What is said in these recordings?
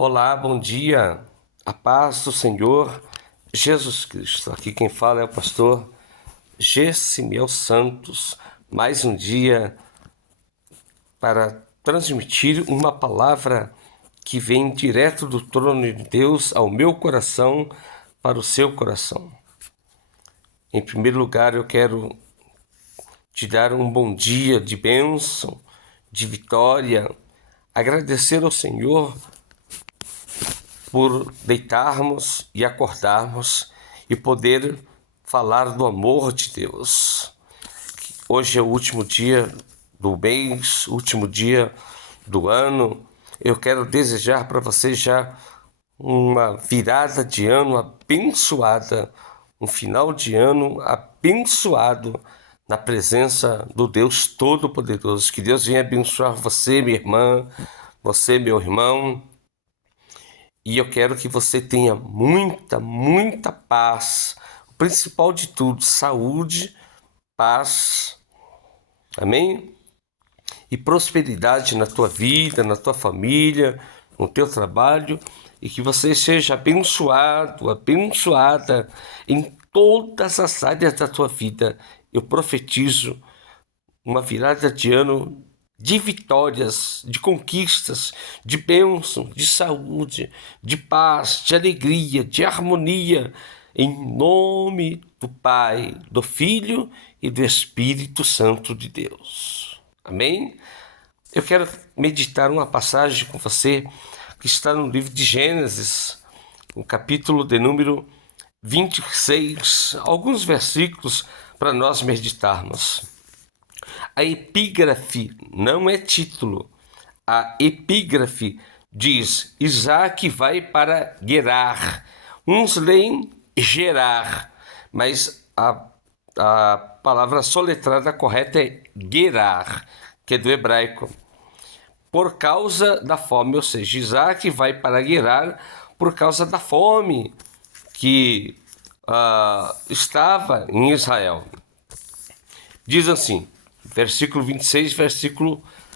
Olá, bom dia. A paz do Senhor Jesus Cristo. Aqui quem fala é o pastor Gessimiel Santos. Mais um dia para transmitir uma palavra que vem direto do trono de Deus ao meu coração, para o seu coração. Em primeiro lugar, eu quero te dar um bom dia de bênção, de vitória, agradecer ao Senhor por deitarmos e acordarmos e poder falar do amor de Deus. Hoje é o último dia do mês, último dia do ano. Eu quero desejar para você já uma virada de ano abençoada, um final de ano abençoado na presença do Deus Todo-Poderoso. Que Deus venha abençoar você, minha irmã, você, meu irmão. E eu quero que você tenha muita paz. O principal de tudo, saúde, paz, amém? E prosperidade na tua vida, na tua família, no teu trabalho. E que você seja abençoado, abençoada em todas as áreas da tua vida. Eu profetizo uma virada de ano de vitórias, de conquistas, de bênção, de saúde, de paz, de alegria, de harmonia, em nome do Pai, do Filho e do Espírito Santo de Deus. Amém? Eu quero meditar uma passagem com você que está no livro de Gênesis, no capítulo de número 26, alguns versículos para nós meditarmos. A epígrafe não é título. A epígrafe diz: Isaac vai para Gerar. Uns leem Gerar, mas a palavra soletrada correta é Gerar, que é do hebraico. Por causa da fome, ou seja, Isaac vai para Gerar por causa da fome que estava em Israel. Diz assim, versículo 26,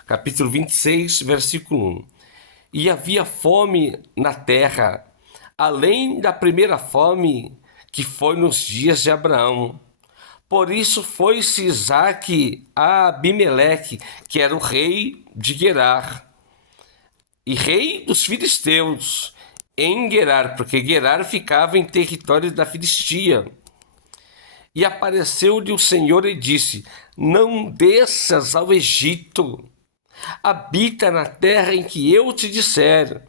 capítulo 26, versículo 1. E havia fome na terra, além da primeira fome que foi nos dias de Abraão. Por isso foi-se Isaque a Abimeleque, que era o rei de Gerar, e rei dos filisteus, em Gerar, porque Gerar ficava em território da Filistia. E apareceu-lhe o Senhor e disse: Não desças ao Egito, habita na terra em que eu te disser.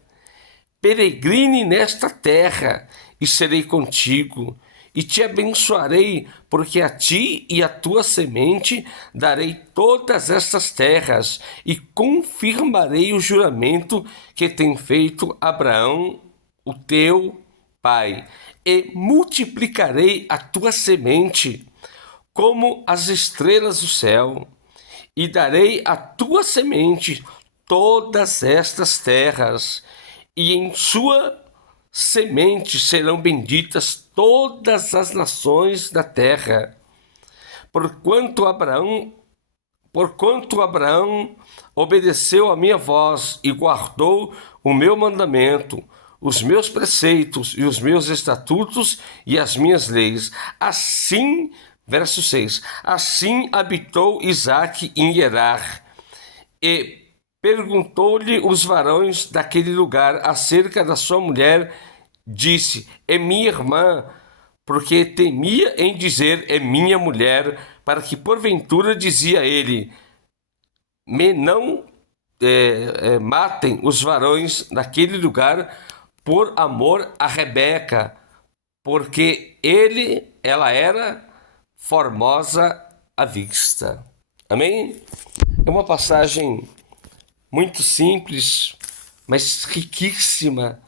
Peregrine nesta terra, e serei contigo, e te abençoarei, porque a ti e à tua semente darei todas estas terras, e confirmarei o juramento que tem feito Abraão, o teu pai, e multiplicarei a tua semente como as estrelas do céu, e darei à tua semente todas estas terras, e em sua semente serão benditas todas as nações da terra. Porquanto Abraão obedeceu a minha voz e guardou o meu mandamento, os meus preceitos e os meus estatutos e as minhas leis. Assim, verso 6, assim habitou Isaque em Gerar, e perguntou-lhe os varões daquele lugar acerca da sua mulher, disse: É minha irmã, porque temia em dizer: É minha mulher, para que porventura dizia ele: Me não matem os varões daquele lugar por amor a Rebeca, porque ela era formosa à vista. Amém? É uma passagem muito simples, mas riquíssima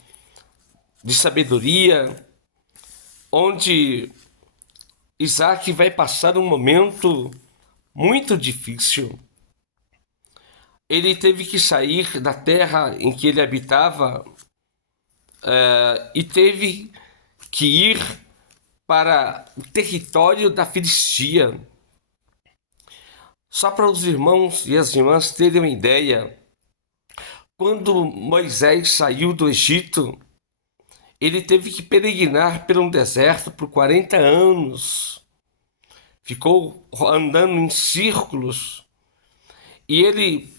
de sabedoria, onde Isaac vai passar um momento muito difícil. Ele teve que sair da terra em que ele habitava e teve que ir para o território da Filistia. Só para os irmãos e as irmãs terem uma ideia, Quando Moisés saiu do Egito, ele teve que peregrinar pelo deserto por 40 anos. Ficou andando em círculos e ele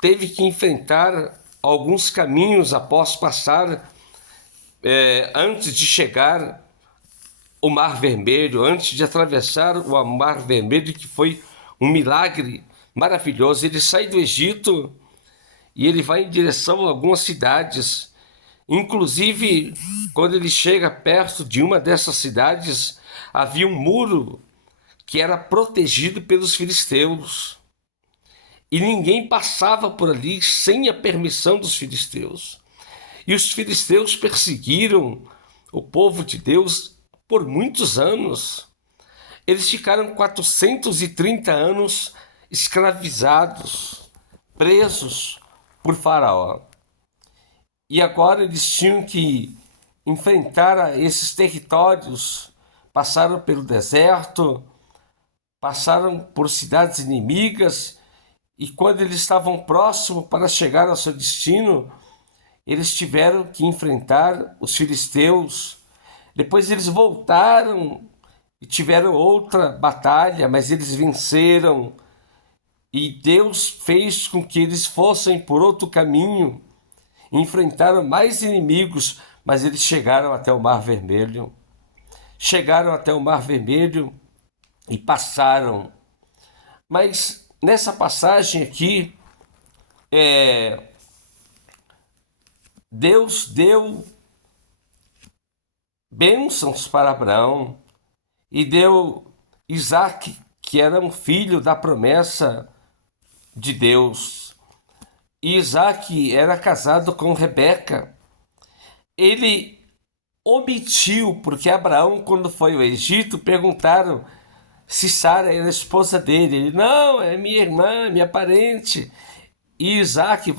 teve que enfrentar alguns caminhos após passar, antes de chegar ao Mar Vermelho, antes de atravessar o Mar Vermelho, que foi um milagre maravilhoso. Ele sai do Egito e ele vai em direção a algumas cidades. Inclusive, quando ele chega perto de uma dessas cidades, havia um muro que era protegido pelos filisteus. E ninguém passava por ali sem a permissão dos filisteus. E os filisteus perseguiram o povo de Deus por muitos anos. Eles ficaram 430 anos escravizados, presos por Faraó. E agora eles tinham que enfrentar esses territórios, passaram pelo deserto, passaram por cidades inimigas, e quando eles estavam próximos para chegar ao seu destino, eles tiveram que enfrentar os filisteus. Depois eles voltaram e tiveram outra batalha, mas eles venceram. E Deus fez com que eles fossem por outro caminho, enfrentaram mais inimigos, mas eles chegaram até o Mar Vermelho. Chegaram até o Mar Vermelho e passaram. Mas nessa passagem aqui, Deus deu bênçãos para Abraão e deu Isaac, que era um filho da promessa de Deus. E Isaac era casado com Rebeca. Ele omitiu, porque Abraão, quando foi ao Egito, perguntaram se Sara era a esposa dele. Ele, não, é minha irmã, minha parente. E Isaac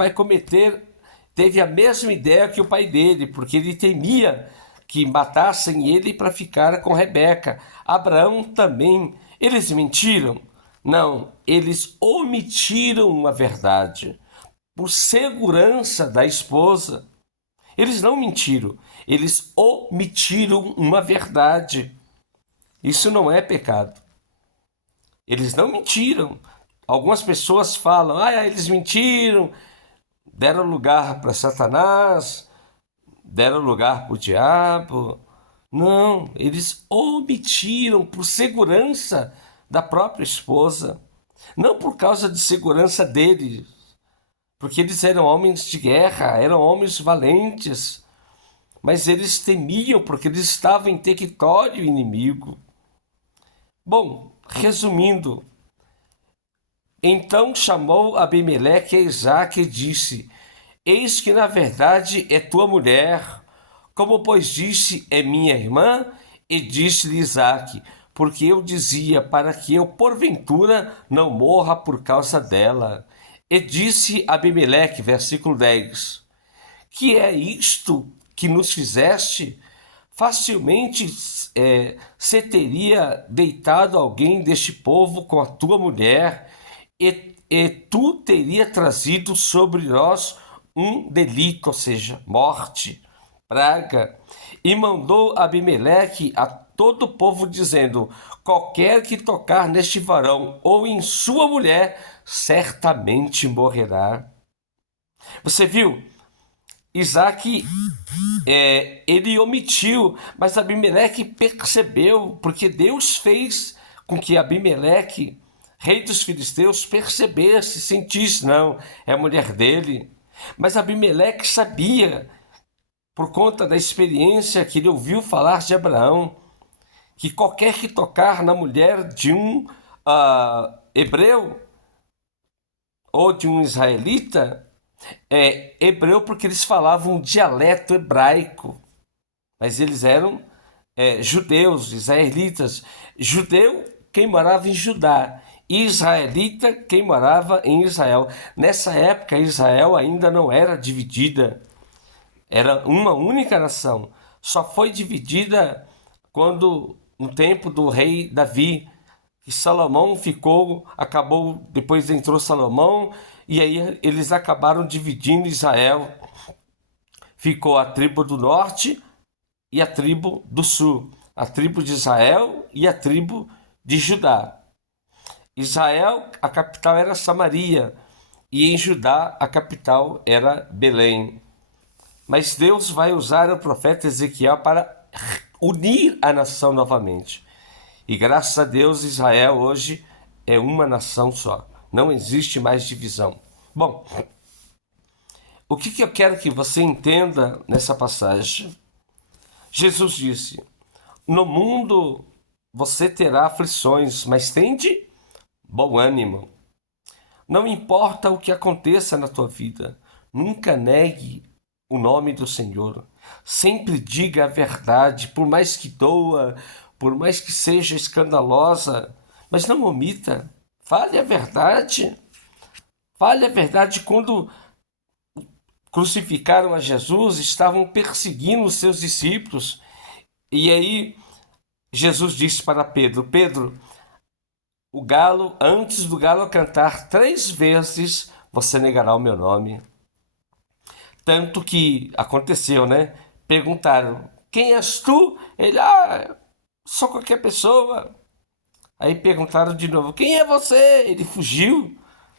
teve a mesma ideia que o pai dele, porque ele temia que matassem ele para ficar com Rebeca. Abraão também. Eles mentiram? Não, eles omitiram a verdade por segurança da esposa. Eles não mentiram, eles omitiram uma verdade. Isso não é pecado. Eles não mentiram. Algumas pessoas falam, eles mentiram, deram lugar para Satanás, deram lugar para o diabo. Não, eles omitiram por segurança da própria esposa, não por causa de segurança deles, porque eles eram homens de guerra, eram homens valentes, mas eles temiam porque eles estavam em território inimigo. Bom, resumindo, então chamou Abimeleque a Isaque e disse, eis que na verdade é tua mulher, como pois disse é minha irmã, e disse-lhe Isaque, porque eu dizia para que eu porventura não morra por causa dela. E disse Abimeleque, versículo 10, que é isto que nos fizeste? Facilmente se teria deitado alguém deste povo com a tua mulher, e tu teria trazido sobre nós um delito, ou seja, morte, praga. E mandou Abimeleque a todo o povo, dizendo, qualquer que tocar neste varão ou em sua mulher, certamente morrerá. Você viu? Isaac, ele omitiu, mas Abimeleque percebeu, porque Deus fez com que Abimeleque, rei dos filisteus, percebesse, sentisse, não, é a mulher dele. Mas Abimeleque sabia, por conta da experiência que ele ouviu falar de Abraão, que qualquer que tocar na mulher de um hebreu ou de um israelita, hebreu porque eles falavam um dialeto hebraico, mas eles eram judeus, israelitas. Judeu, quem morava em Judá, e israelita, quem morava em Israel. Nessa época, Israel ainda não era dividida, era uma única nação. Só foi dividida quando, no tempo do rei Davi, que Salomão acabou, depois entrou Salomão, E aí eles acabaram dividindo Israel. Ficou a tribo do norte e a tribo do sul. A tribo de Israel e a tribo de Judá. Israel, a capital era Samaria, e em Judá a capital era Belém. Mas Deus vai usar o profeta Ezequiel para unir a nação novamente. E graças a Deus, Israel hoje é uma nação só. Não existe mais divisão. Bom, o que eu quero que você entenda nessa passagem? Jesus disse: no mundo você terá aflições, mas tende bom ânimo. Não importa o que aconteça na tua vida, nunca negue o nome do Senhor. Sempre diga a verdade, por mais que doa, por mais que seja escandalosa, mas não omita. Fale a verdade. Fale a verdade. Quando crucificaram a Jesus, estavam perseguindo os seus discípulos. E aí Jesus disse para Pedro: Pedro, antes do galo cantar 3 vezes, você negará o meu nome. Tanto que aconteceu, né? Perguntaram: quem és tu? Ele: sou qualquer pessoa. Aí perguntaram de novo: quem é você? Ele fugiu.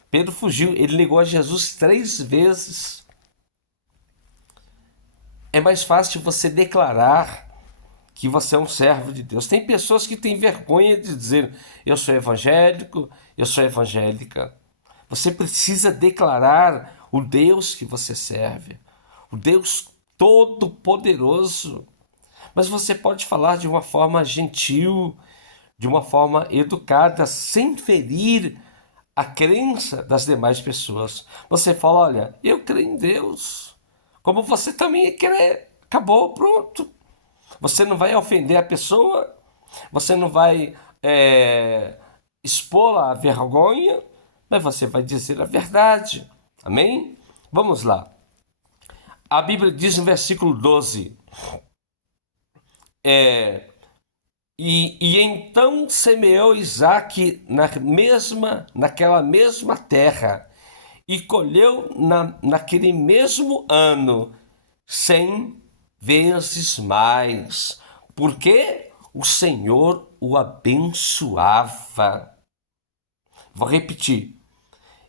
Pedro fugiu. Ele negou a Jesus 3 vezes. É mais fácil você declarar que você é um servo de Deus. Tem pessoas que têm vergonha de dizer: eu sou evangélico, eu sou evangélica. Você precisa declarar o Deus que você serve, o Deus Todo-Poderoso. Mas você pode falar de uma forma gentil, de uma forma educada, sem ferir a crença das demais pessoas. Você fala: olha, eu creio em Deus, como você também crê. Acabou, pronto. Você não vai ofender a pessoa, você não vai expô-la à vergonha, mas você vai dizer a verdade. Amém? Vamos lá. A Bíblia diz no versículo 12: E então semeou Isaque naquela mesma terra, e colheu naquele mesmo ano 100 vezes mais, porque o Senhor o abençoava. Vou repetir.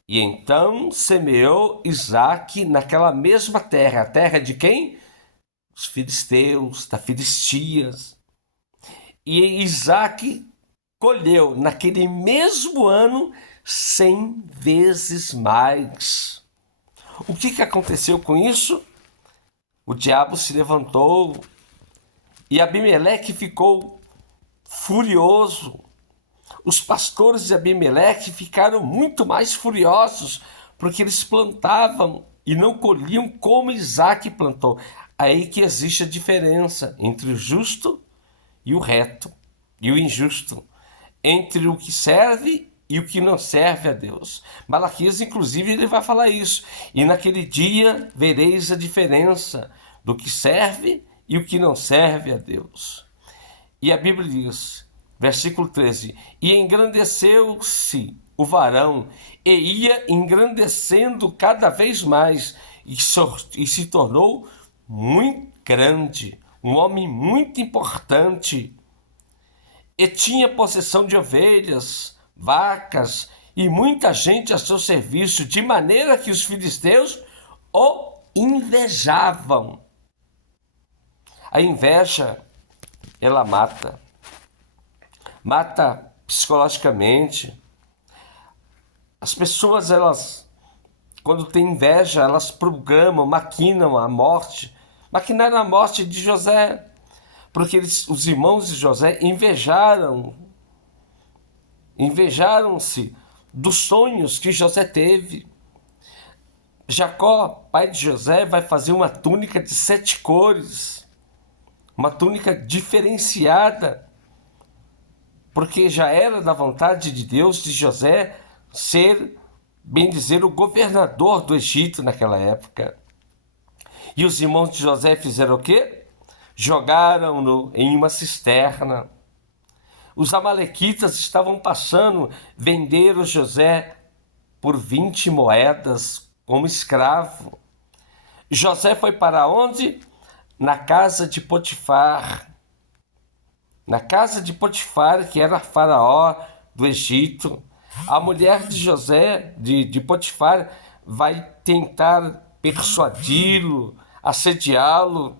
E então semeou Isaque naquela mesma terra. A terra de quem? Os filisteus, da Filistias. E Isaque colheu naquele mesmo ano 100 vezes mais. O que aconteceu com isso? O diabo se levantou e Abimeleque ficou furioso. Os pastores de Abimeleque ficaram muito mais furiosos, porque eles plantavam e não colhiam como Isaque plantou. Aí que existe a diferença entre o justo e o reto, e o injusto, entre o que serve e o que não serve a Deus. Malaquias, inclusive, ele vai falar isso. E naquele dia vereis a diferença do que serve e o que não serve a Deus. E a Bíblia diz, versículo 13: e engrandeceu-se o varão, e ia engrandecendo cada vez mais, e se tornou muito grande, um homem muito importante. E tinha possessão de ovelhas, vacas e muita gente a seu serviço, de maneira que os filisteus o invejavam. A inveja, ela mata psicologicamente. As pessoas, elas, quando têm inveja, elas programam, maquinam a morte. Maquinaram a morte de José, porque os irmãos de José invejaram-se dos sonhos que José teve. Jacó, pai de José, vai fazer uma túnica de 7 cores, uma túnica diferenciada, porque já era da vontade de Deus de José ser, bem dizer, o governador do Egito naquela época. E os irmãos de José fizeram o quê? Jogaram-no em uma cisterna. Os amalequitas estavam passando, venderam José por 20 moedas como escravo. José foi para onde? Na casa de Potifar. Na casa de Potifar, que era faraó do Egito. A mulher de José, de Potifar, vai tentar persuadi-lo, assediá-lo,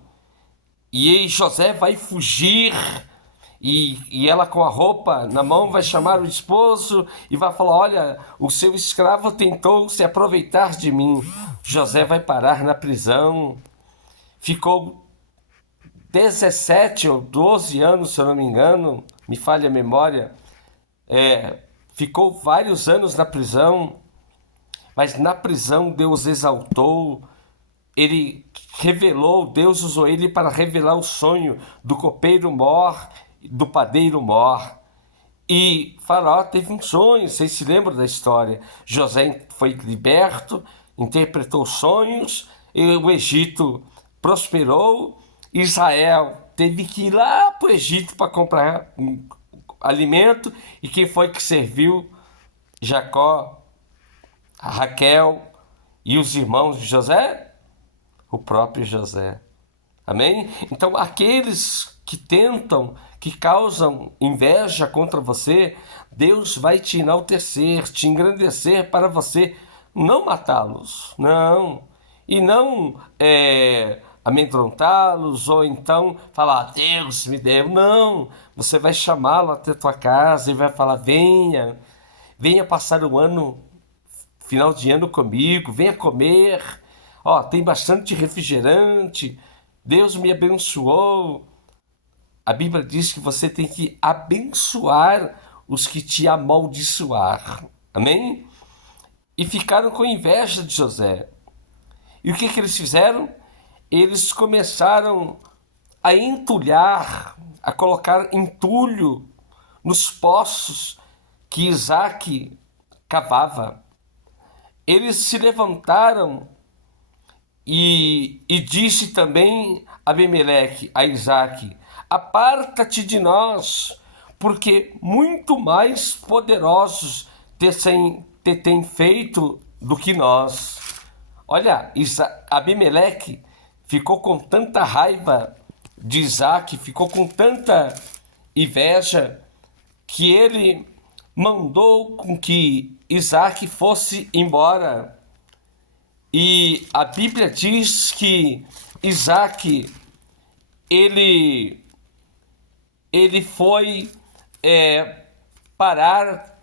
e José vai fugir, e ela com a roupa na mão vai chamar o esposo e vai falar: olha, o seu escravo tentou se aproveitar de mim. José vai parar na prisão, ficou 17 ou 12 anos, se eu não me engano, me falha a memória, ficou vários anos na prisão, mas na prisão Deus exaltou, ele revelou, Deus usou ele para revelar o sonho do copeiro mor, do padeiro mor. E Faraó teve um sonho, vocês se lembram da história? José foi liberto, interpretou sonhos, e o Egito prosperou. Israel teve que ir lá para o Egito para comprar alimento. E quem foi que serviu Jacó, Raquel e os irmãos de José? O próprio José. Amém? Então, aqueles que tentam, que causam inveja contra você, Deus vai te enaltecer, te engrandecer para você não matá-los, não. E não amedrontá-los, ou então falar: Deus me deu. Não, você vai chamá-lo até a tua casa e vai falar: venha, venha passar o ano, final de ano comigo, venha comer. Ó, tem bastante refrigerante, Deus me abençoou. A Bíblia diz que você tem que abençoar os que te amaldiçoar. Amém? E ficaram com inveja de José. E o que eles fizeram? Eles começaram a entulhar, a colocar entulho nos poços que Isaac cavava. Eles se levantaram e disse também Abimeleque a Isaac: aparta-te de nós, porque muito mais poderosos te têm feito do que nós. Olha, Abimeleque ficou com tanta raiva de Isaac, ficou com tanta inveja, que ele mandou com que Isaac fosse embora. E a Bíblia diz que Isaac, ele foi parar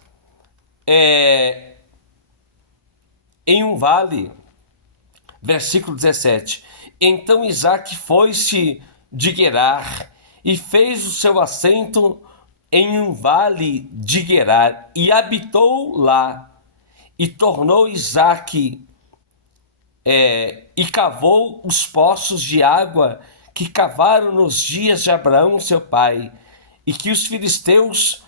em um vale. Versículo 17. Então Isaac foi-se de Gerar e fez o seu assento em um vale de Gerar e habitou lá. E tornou Isaac e cavou os poços de água que cavaram nos dias de Abraão, seu pai, e que os filisteus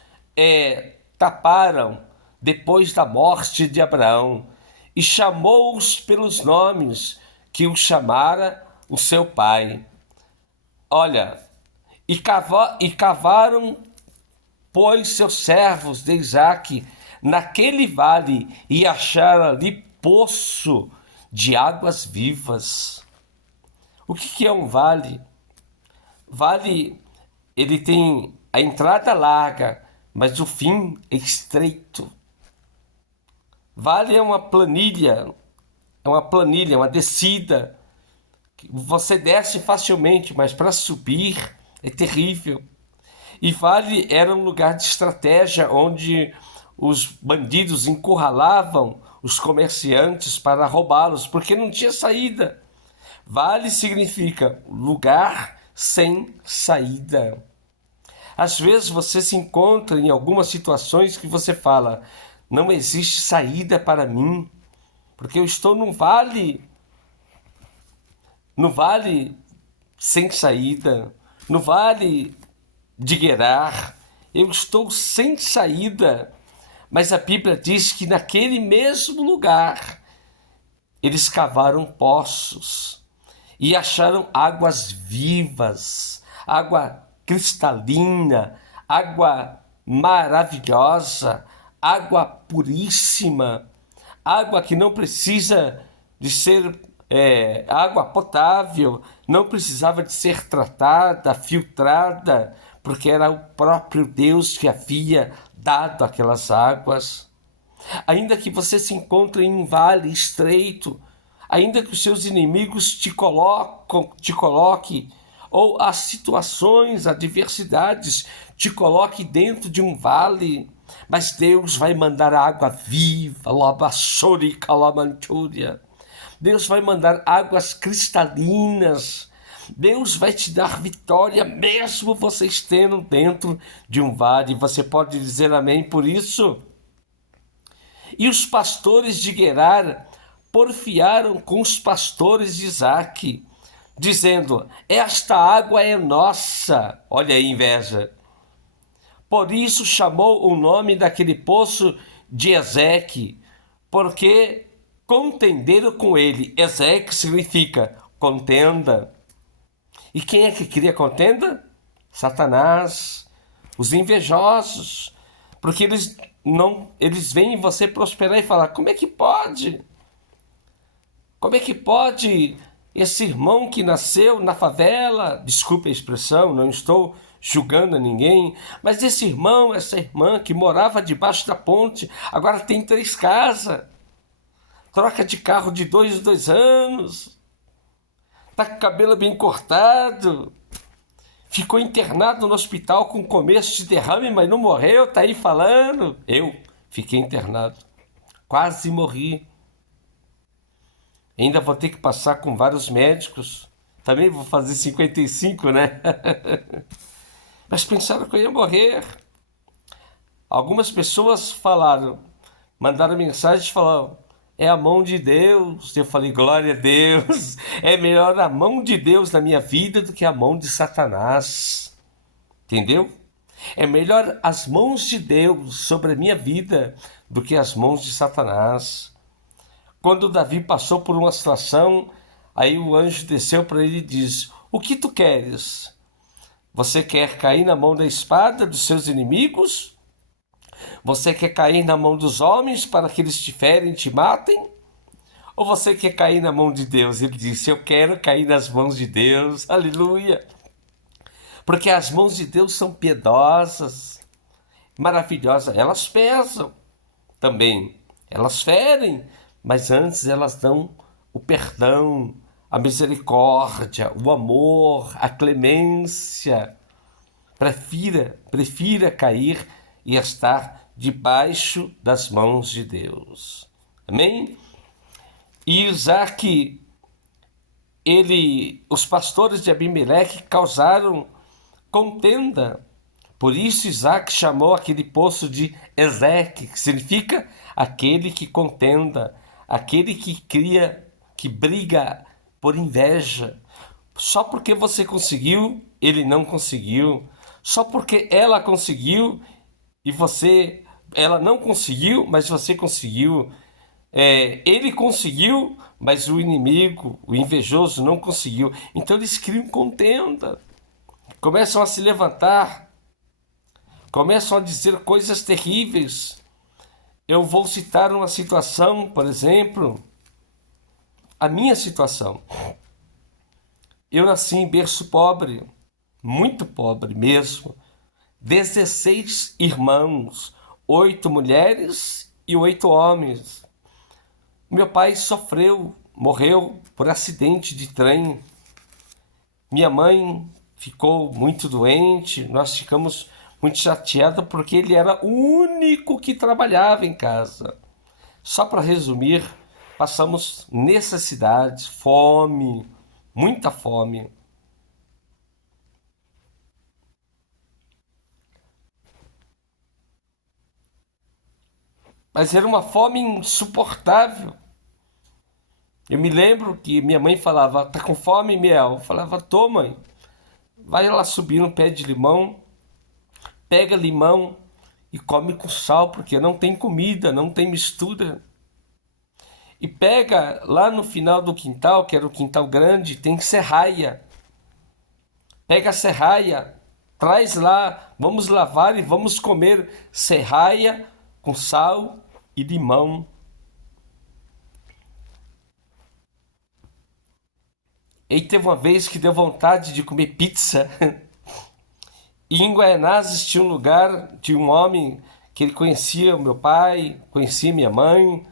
taparam depois da morte de Abraão, e chamou-os pelos nomes que o chamara o seu pai. Olha, e cavaram, pois, seus servos de Isaque naquele vale, e acharam ali poço de águas vivas. O que é um vale? Vale, ele tem a entrada larga, mas o fim é estreito. Vale é uma planilha, uma descida. Você desce facilmente, mas para subir é terrível. E vale era um lugar de estratégia onde os bandidos encurralavam os comerciantes para roubá-los, porque não tinha saída. Vale significa lugar sem saída. Às vezes você se encontra em algumas situações que você fala: não existe saída para mim, porque eu estou num vale sem saída, no vale de Gerar, eu estou sem saída. Mas a Bíblia diz que naquele mesmo lugar eles cavaram poços e acharam águas vivas, água cristalina, água maravilhosa, água puríssima, água que não precisa de ser água potável, não precisava de ser tratada, filtrada, porque era o próprio Deus que havia dado aquelas águas. Ainda que você se encontre em um vale estreito, ainda que os seus inimigos te coloquem, ou as situações, adversidades te coloquem dentro de um vale, mas Deus vai mandar água viva, labassori calamantúria. Deus vai mandar águas cristalinas. Deus vai te dar vitória, mesmo você estando dentro de um vale. Você pode dizer amém por isso? E os pastores de Gerar porfiaram com os pastores de Isaque, dizendo: esta água é nossa. Olha aí, inveja. Por isso chamou o nome daquele poço de Ezeque, porque contenderam com ele. Ezeque significa contenda. E quem é que cria contenda? Satanás, os invejosos, porque eles veem você prosperar e falar: como é que pode? Como é que pode esse irmão que nasceu na favela, desculpe a expressão, não estou julgando a ninguém, mas esse irmão, essa irmã que morava debaixo da ponte, agora tem 3 casas, troca de carro de 2 em 2 anos, tá com o cabelo bem cortado, ficou internado no hospital com começo de derrame, mas não morreu, tá aí falando. Eu fiquei internado, quase morri. Ainda vou ter que passar com vários médicos. Também vou fazer 55, né? Mas pensaram que eu ia morrer. Algumas pessoas falaram, mandaram mensagem e falaram: é a mão de Deus. Eu falei: glória a Deus. É melhor a mão de Deus na minha vida do que a mão de Satanás. Entendeu? É melhor as mãos de Deus sobre a minha vida do que as mãos de Satanás. Quando Davi passou por uma situação, aí o anjo desceu para ele e disse: o que tu queres? Você quer cair na mão da espada dos seus inimigos? Você quer cair na mão dos homens para que eles te ferem e te matem? Ou você quer cair na mão de Deus? Ele disse: eu quero cair nas mãos de Deus. Aleluia! Porque as mãos de Deus são piedosas, maravilhosas. Elas pesam também, elas ferem, mas antes elas dão o perdão, a misericórdia, o amor, a clemência. Prefira cair e estar debaixo das mãos de Deus. Amém? E Isaque, os pastores de Abimeleque causaram contenda. Por isso Isaque chamou aquele poço de Ezeque, que significa aquele que contenda, aquele que cria, que briga por inveja. Só porque você conseguiu, ele não conseguiu. Só porque ela conseguiu e ela não conseguiu, mas você conseguiu. Ele conseguiu, mas o inimigo, o invejoso, não conseguiu. Então eles criam contenda, começam a se levantar, começam a dizer coisas terríveis. Eu vou citar uma situação, por exemplo, a minha situação. Eu nasci em berço pobre, muito pobre mesmo. 16 irmãos, 8 mulheres e 8 homens. Meu pai morreu por acidente de trem. Minha mãe ficou muito doente, nós ficamos muito chateados porque ele era o único que trabalhava em casa. Só para resumir, passamos necessidades, fome, muita fome. Mas era uma fome insuportável. Eu me lembro que minha mãe falava: tá com fome, Miel? Eu falava: tô, mãe. Vai lá subir no pé de limão, pega limão e come com sal, porque não tem comida, não tem mistura. E pega lá no final do quintal, que era o quintal grande, tem serraia. Pega a serraia, traz lá, vamos lavar e vamos comer serraia com sal e limão. E teve uma vez que deu vontade de comer pizza. E em Guaianazes tinha um lugar, tinha um homem que ele conhecia o meu pai, conhecia minha mãe.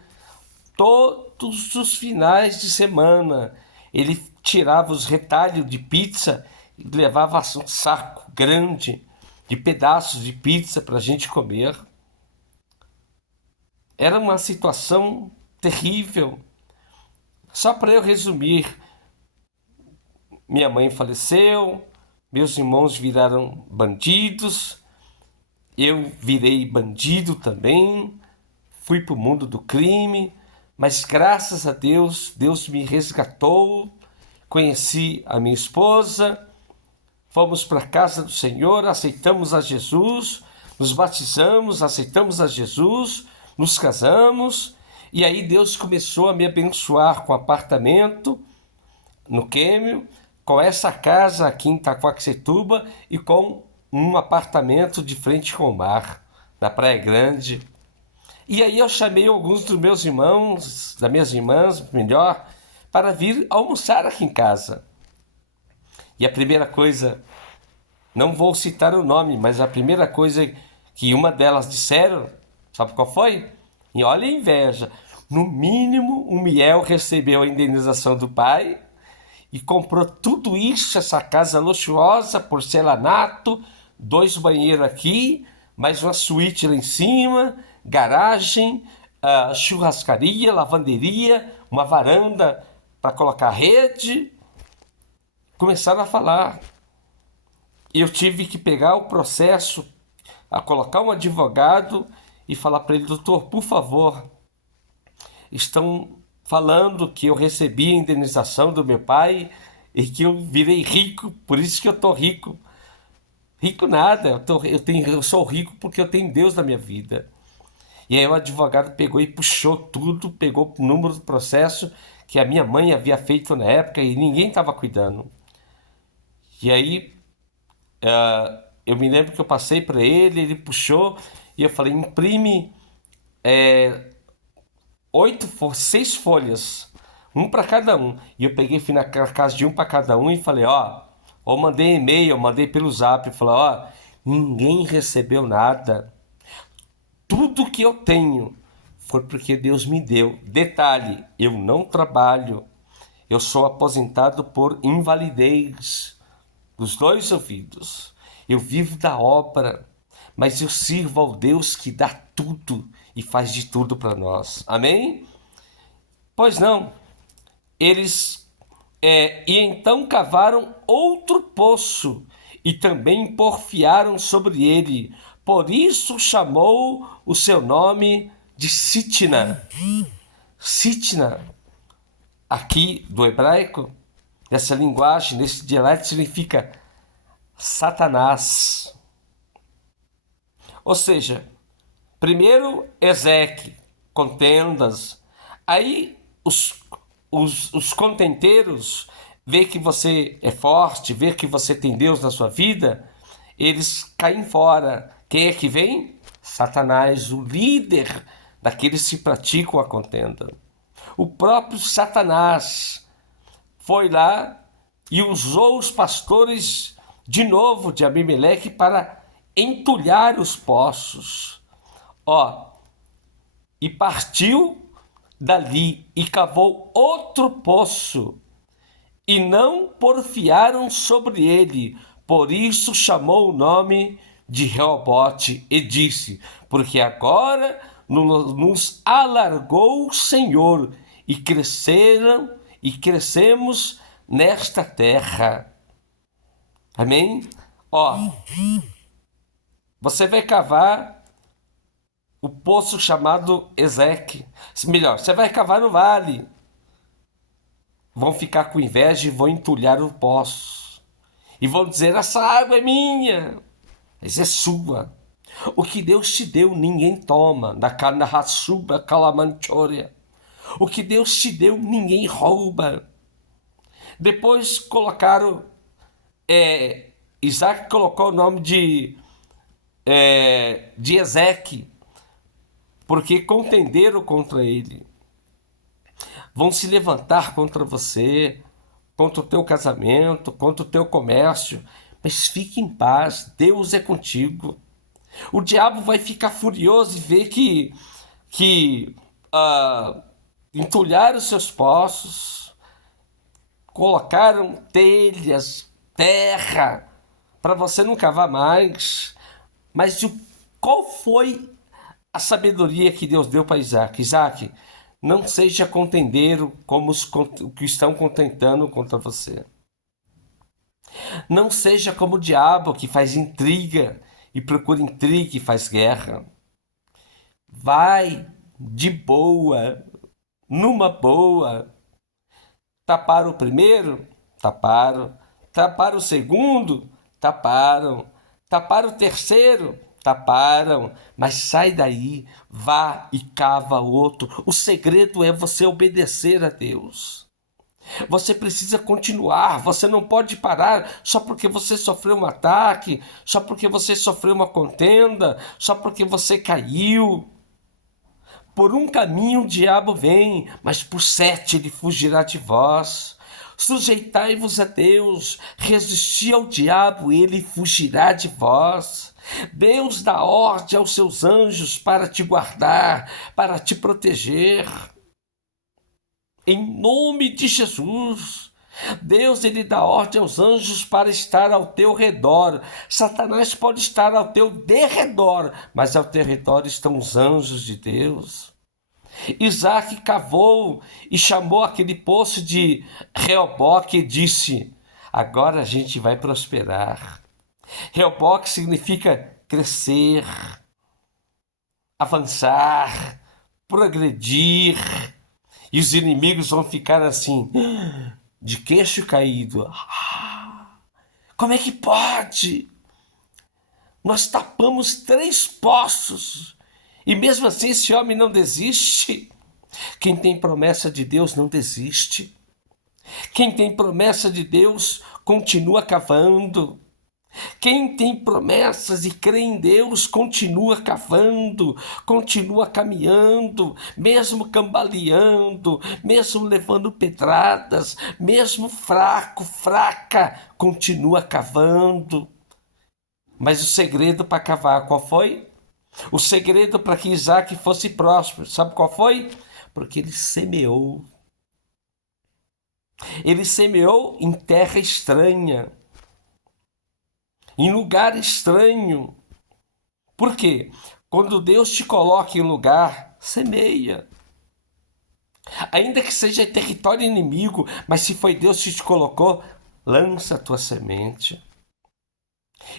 Todos os finais de semana ele tirava os retalhos de pizza e levava um saco grande de pedaços de pizza para a gente comer. Era uma situação terrível. Só para eu resumir, minha mãe faleceu, meus irmãos viraram bandidos, eu virei bandido também, fui para o mundo do crime, mas graças a Deus, Deus me resgatou, conheci a minha esposa, fomos para a casa do Senhor, aceitamos a Jesus, nos batizamos, aceitamos a Jesus, nos casamos, e aí Deus começou a me abençoar com apartamento no Quêmio, com essa casa aqui em Itaquaquecetuba e com um apartamento de frente com o mar, na Praia Grande. E aí eu chamei alguns dos meus irmãos, das minhas irmãs, melhor, para vir almoçar aqui em casa. E a primeira coisa, não vou citar o nome, mas a primeira coisa que uma delas disseram, sabe qual foi? E olha a inveja. No mínimo, o Miel recebeu a indenização do pai e comprou tudo isso, essa casa luxuosa, porcelanato, 2 banheiros aqui, mais uma suíte lá em cima, garagem, churrascaria, lavanderia, uma varanda para colocar rede. Começaram a falar. Eu tive que pegar o processo, a colocar um advogado e falar para ele: doutor, por favor, estão falando que eu recebi a indenização do meu pai e que eu virei rico, por isso que eu tô rico. Rico nada, eu sou rico porque eu tenho Deus na minha vida. E aí o advogado pegou e puxou tudo, pegou o número do processo que a minha mãe havia feito na época e ninguém estava cuidando. E aí eu me lembro que eu passei para ele, ele puxou e eu falei: imprime 6 folhas, um para cada um. E eu peguei, fui na casa de um para cada um e falei: eu mandei e-mail, eu mandei pelo zap, falei: ninguém recebeu nada. Tudo que eu tenho foi porque Deus me deu. Detalhe, eu não trabalho, eu sou aposentado por invalidez dos 2 ouvidos. Eu vivo da obra, mas eu sirvo ao Deus que dá tudo e faz de tudo para nós. Amém? Pois não, eles e então cavaram outro poço e também porfiaram sobre ele. Por isso chamou o seu nome de Sitna. Sitna, aqui do hebraico, nessa linguagem, nesse dialeto, significa Satanás. Ou seja, primeiro Ezeque, contendas. Aí os contenteiros vê que você é forte, vê que você tem Deus na sua vida, eles caem fora. Quem é que vem? Satanás, o líder daqueles que praticam a contenda. O próprio Satanás foi lá e usou os pastores de novo de Abimeleque para entulhar os poços. E partiu dali e cavou outro poço, e não porfiaram sobre ele. Por isso chamou o nome de Reobote e disse: porque agora nos alargou o Senhor e crescemos nesta terra. Amém? Você vai cavar o poço chamado Ezeque. Melhor, você vai cavar no vale. Vão ficar com inveja e vão entulhar o poço. E vão dizer: essa água é minha, mas é sua. O que Deus te deu, ninguém toma. O que Deus te deu, ninguém rouba. Depois colocaram, Isaac colocou o nome de Ezeque, porque contenderam contra ele. Vão se levantar contra você, contra o teu casamento, contra o teu comércio, mas fique em paz, Deus é contigo. O diabo vai ficar furioso e ver que entulharam os seus poços, colocaram telhas, terra, para você não cavar mais. Mas qual foi a sabedoria que Deus deu para Isaac? Isaac, não seja contendeiro como os que estão contentando contra você. Não seja como o diabo que faz intriga e procura intriga e faz guerra. Vai de boa, numa boa. Taparam o primeiro? Taparam. Taparam o segundo? Taparam. Taparam o terceiro? Taparam. Mas sai daí, vá e cava outro. O segredo é você obedecer a Deus. Você precisa continuar, você não pode parar só porque você sofreu um ataque, só porque você sofreu uma contenda, só porque você caiu. Por um caminho o diabo vem, mas por 7 ele fugirá de vós. Sujeitai-vos a Deus, resisti ao diabo, ele fugirá de vós. Deus dá ordem aos seus anjos para te guardar, para te proteger. Em nome de Jesus. Deus, ele dá ordem aos anjos para estar ao teu redor. Satanás pode estar ao teu derredor, mas ao teu redor estão os anjos de Deus. Isaac cavou e chamou aquele poço de Reoboque e disse: agora a gente vai prosperar. Reoboque significa crescer, avançar, progredir. E os inimigos vão ficar assim, de queixo caído. Como é que pode? Nós tapamos 3 poços e mesmo assim esse homem não desiste. Quem tem promessa de Deus não desiste. Quem tem promessa de Deus continua cavando. Quem tem promessas e crê em Deus continua cavando, continua caminhando, mesmo cambaleando, mesmo levando pedradas, mesmo fraco, fraca, continua cavando. Mas o segredo para cavar qual foi? O segredo para que Isaac fosse próspero, sabe qual foi? Porque ele semeou. Ele semeou em terra estranha, em lugar estranho. Por quê? Quando Deus te coloca em lugar, semeia. Ainda que seja território inimigo, mas se foi Deus que te colocou, lança a tua semente.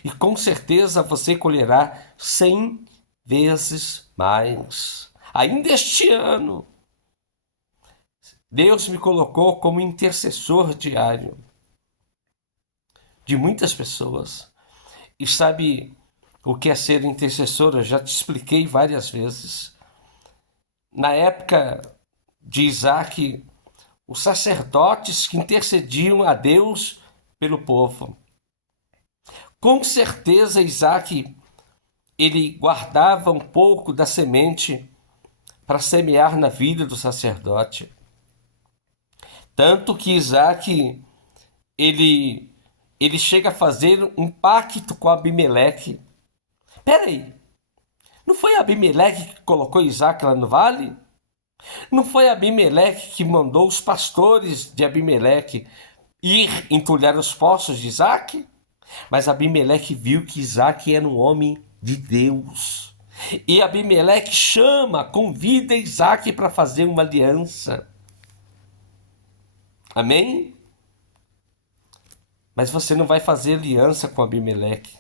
E com certeza você colherá 100 vezes mais. Ainda este ano, Deus me colocou como intercessor diário de muitas pessoas. E sabe o que é ser intercessor? Eu já te expliquei várias vezes. Na época de Isaac, os sacerdotes que intercediam a Deus pelo povo. Com certeza Isaac, ele guardava um pouco da semente para semear na vida do sacerdote. Tanto que Isaac, ele chega a fazer um pacto com Abimeleque. Peraí, não foi Abimeleque que colocou Isaac lá no vale? Não foi Abimeleque que mandou os pastores de Abimeleque ir entulhar os poços de Isaac? Mas Abimeleque viu que Isaac era um homem de Deus. E Abimeleque convida Isaac para fazer uma aliança. Amém? Mas você não vai fazer aliança com Abimeleque.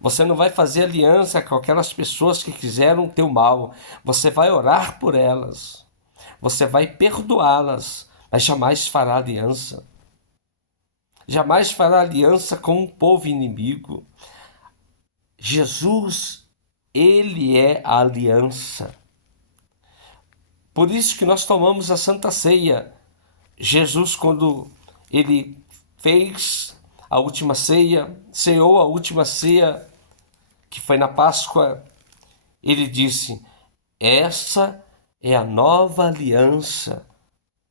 Você não vai fazer aliança com aquelas pessoas que quiseram o teu mal. Você vai orar por elas. Você vai perdoá-las, mas jamais fará aliança. Jamais fará aliança com um povo inimigo. Jesus, ele é a aliança. Por isso que nós tomamos a Santa Ceia. Jesus, quando ele fez a última ceia, ceou a última ceia, que foi na Páscoa, ele disse: essa é a nova aliança,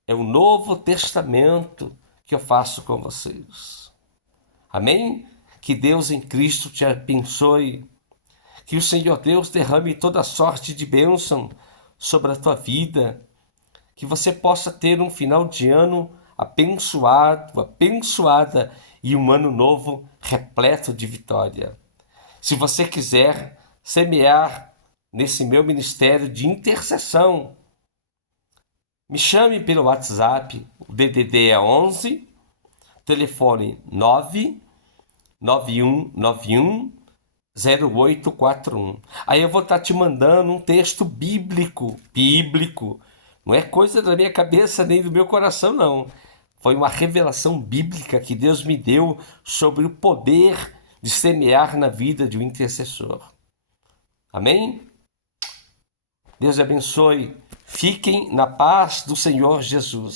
é o novo testamento que eu faço com vocês. Amém? Que Deus em Cristo te abençoe. Que o Senhor Deus derrame toda sorte de bênção sobre a tua vida. Que você possa ter um final de ano abençoado, abençoada e um ano novo repleto de vitória. Se você quiser semear nesse meu ministério de intercessão, me chame pelo WhatsApp, o DDD é 11, telefone 99191 0841. Aí eu vou estar te mandando um texto bíblico. Não é coisa da minha cabeça nem do meu coração, não. Foi uma revelação bíblica que Deus me deu sobre o poder de semear na vida de um intercessor. Amém? Deus abençoe. Fiquem na paz do Senhor Jesus.